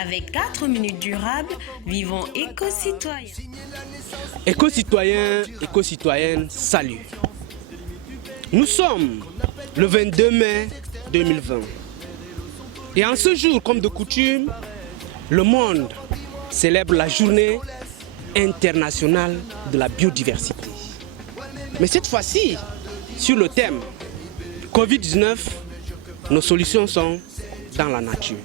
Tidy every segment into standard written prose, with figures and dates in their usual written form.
Avec 4 minutes durables, vivons éco-citoyens. Éco-citoyens, éco-citoyennes, salut. Nous sommes le 22 mai 2020. Et en ce jour, comme de coutume, le monde célèbre la journée internationale de la biodiversité. Mais cette fois-ci, sur le thème Covid-19, nos solutions sont dans la nature.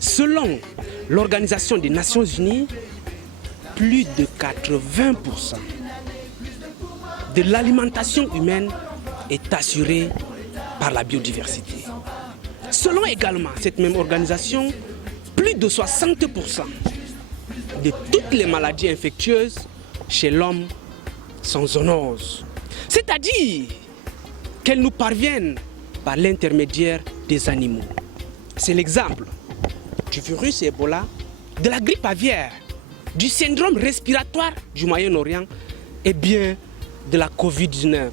Selon l'Organisation des Nations Unies, plus de 80% de l'alimentation humaine est assurée par la biodiversité. Selon également cette même organisation, plus de 60% de toutes les maladies infectieuses chez l'homme sont zoonoses. C'est-à-dire qu'elles nous parviennent par l'intermédiaire des animaux. C'est l'exemple du virus Ebola, de la grippe aviaire, du syndrome respiratoire du Moyen-Orient et bien de la Covid-19,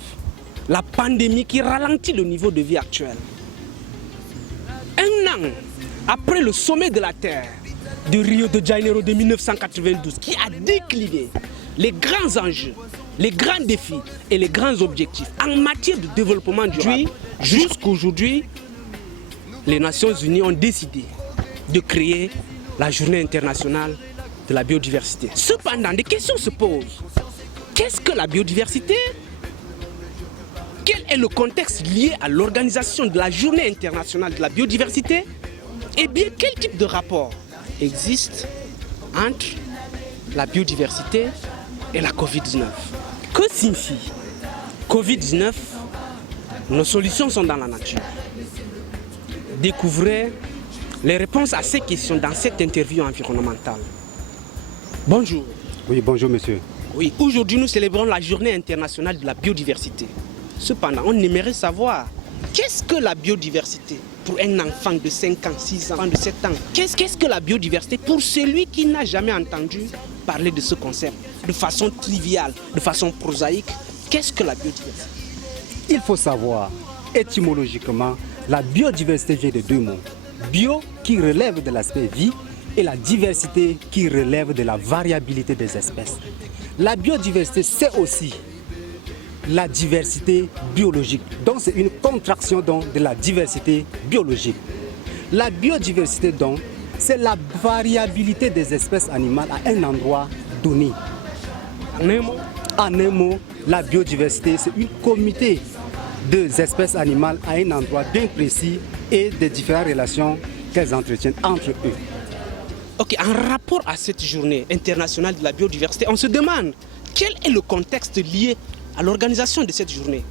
la pandémie qui ralentit le niveau de vie actuel. Un an après le sommet de la Terre de Rio de Janeiro de 1992 qui a décliné les grands enjeux, les grands défis et les grands objectifs en matière de développement durable, jusqu'aujourd'hui, les Nations Unies ont décidé de créer la Journée internationale de la biodiversité. Cependant, des questions se posent. Qu'est-ce que la biodiversité? Quel est le contexte lié à l'organisation de la Journée internationale de la biodiversité? Et bien, quel type de rapport existe entre la biodiversité et la Covid-19? Que signifie Covid-19? Nos solutions sont dans la nature. Découvrez les réponses à ces questions dans cette interview environnementale. Bonjour. Oui, bonjour monsieur. Oui, aujourd'hui nous célébrons la Journée internationale de la biodiversité. Cependant, on aimerait savoir, qu'est-ce que la biodiversité pour un enfant de 5 ans, 6 ans, de 7 ans? Qu'est-ce que la biodiversité pour celui qui n'a jamais entendu parler de ce concept de façon triviale, de façon prosaïque? Qu'est-ce que la biodiversité? Il faut savoir, étymologiquement, la biodiversité vient de deux mots. Bio qui relève de l'aspect vie et la diversité qui relève de la variabilité des espèces. La biodiversité, c'est aussi la diversité biologique. Donc c'est une contraction de la diversité biologique. La biodiversité, donc, c'est la variabilité des espèces animales à un endroit donné. En un mot, la biodiversité, c'est une communauté des espèces animales à un endroit bien précis et des différentes relations qu'elles entretiennent entre eux. Ok, en rapport à cette journée internationale de la biodiversité, on se demande quel est le contexte lié à l'organisation de cette journée?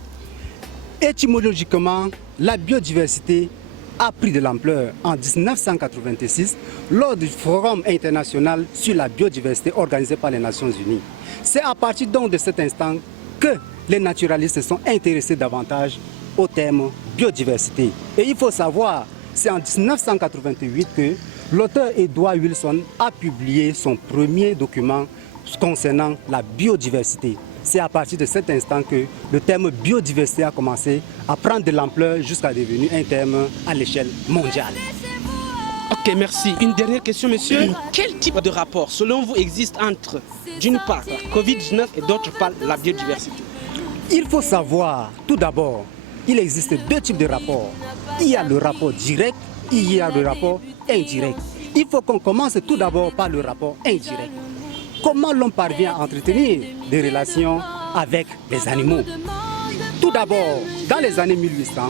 Étymologiquement, la biodiversité a pris de l'ampleur en 1986 lors du Forum international sur la biodiversité organisé par les Nations Unies. C'est à partir donc de cet instant que les naturalistes se sont intéressés davantage au thème biodiversité. Et il faut savoir, c'est en 1988 que l'auteur Edward Wilson a publié son premier document concernant la biodiversité. C'est à partir de cet instant que le terme biodiversité a commencé à prendre de l'ampleur jusqu'à devenir un terme à l'échelle mondiale. Ok, merci. Une dernière question, monsieur. Quel type de rapport, selon vous, existe entre, d'une part, la Covid-19 et d'autre part, la biodiversité? Il faut savoir, tout d'abord, il existe deux types de rapports. Il y a le rapport direct, il y a le rapport indirect. Il faut qu'on commence tout d'abord par le rapport indirect. Comment l'on parvient à entretenir des relations avec les animaux? Tout d'abord, dans les années 1800,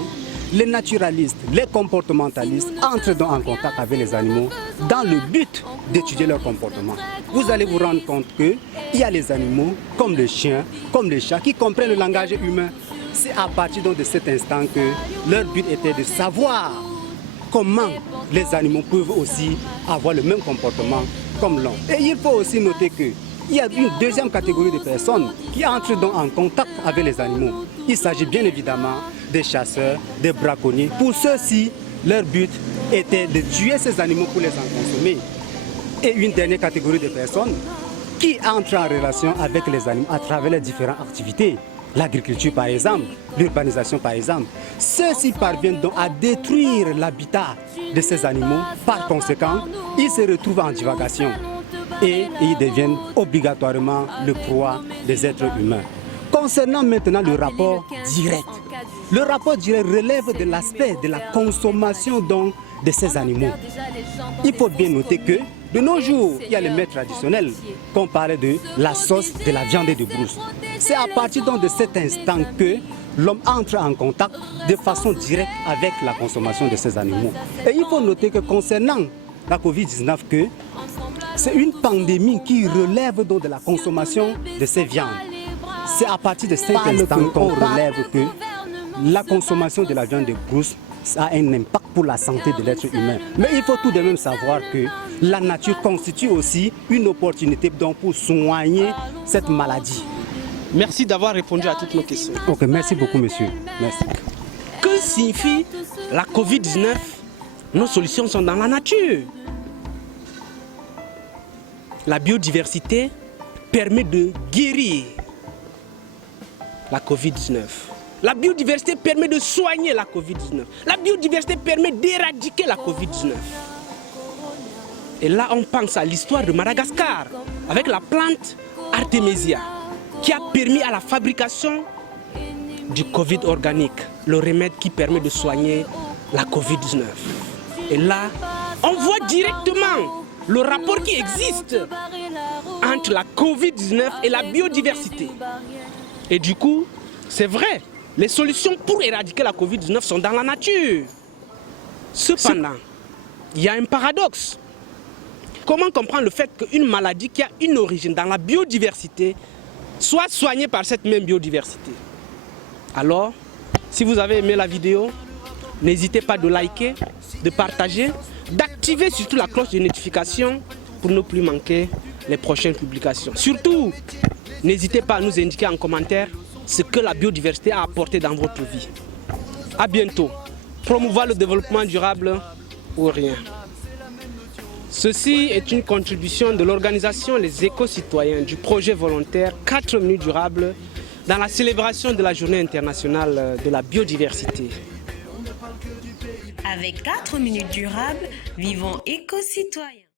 les naturalistes, les comportementalistes entrent donc en contact avec les animaux dans le but d'étudier leur comportement. Vous allez vous rendre compte qu'il y a les animaux, comme les chiens, comme les chats, qui comprennent le langage humain. C'est à partir donc de cet instant que leur but était de savoir comment les animaux peuvent aussi avoir le même comportement comme l'homme. Et il faut aussi noter qu'il y a une deuxième catégorie de personnes qui entrent donc en contact avec les animaux. Il s'agit bien évidemment des chasseurs, des braconniers. Pour ceux-ci, leur but était de tuer ces animaux pour les en consommer. Et une dernière catégorie de personnes qui entrent en relation avec les animaux à travers les différentes activités. l'agriculture par exemple, l'urbanisation par exemple. Ceux-ci parviennent donc à détruire l'habitat de ces animaux. Par conséquent, ils se retrouvent en divagation et ils deviennent obligatoirement le proie des êtres humains. Concernant maintenant le rapport direct relève de l'aspect de la consommation donc de ces animaux. Il faut bien noter que de nos jours, il y a les mets traditionnels qu'on parlait de la sauce de la viande de brousse. C'est à partir donc de cet instant que l'homme entre en contact de façon directe avec la consommation de ces animaux. Et il faut noter que concernant la Covid-19, c'est une pandémie qui relève donc de la consommation de ces viandes. C'est à partir de cet instant qu'on relève que la consommation de la viande de brousse a un impact pour la santé de l'être humain. Mais il faut tout de même savoir que la nature constitue aussi une opportunité donc pour soigner cette maladie. Merci d'avoir répondu à toutes nos questions. Ok, merci beaucoup monsieur. Merci. Que signifie la Covid-19? Nos solutions sont dans la nature. La biodiversité permet de guérir la Covid-19. La biodiversité permet de soigner la Covid-19. La biodiversité permet d'éradiquer la Covid-19. Et là, on pense à l'histoire de Madagascar, avec la plante Artemisia, qui a permis à la fabrication du Covid organique, le remède qui permet de soigner la Covid-19. Et là, on voit directement le rapport qui existe entre la Covid-19 et la biodiversité. Et du coup, c'est vrai, les solutions pour éradiquer la Covid-19 sont dans la nature. Cependant, il y a un paradoxe. Comment comprendre le fait qu'une maladie qui a une origine dans la biodiversité soit soignée par cette même biodiversité? Alors, si vous avez aimé la vidéo, n'hésitez pas de liker, de partager, d'activer surtout la cloche de notification pour ne plus manquer les prochaines publications. Surtout, n'hésitez pas à nous indiquer en commentaire ce que la biodiversité a apporté dans votre vie. A bientôt. Promouvoir le développement durable ou rien. Ceci est une contribution de l'organisation Les Éco-Citoyens du projet volontaire 4 minutes durables dans la célébration de la Journée internationale de la biodiversité. Avec 4 minutes durables, vivons éco-citoyens.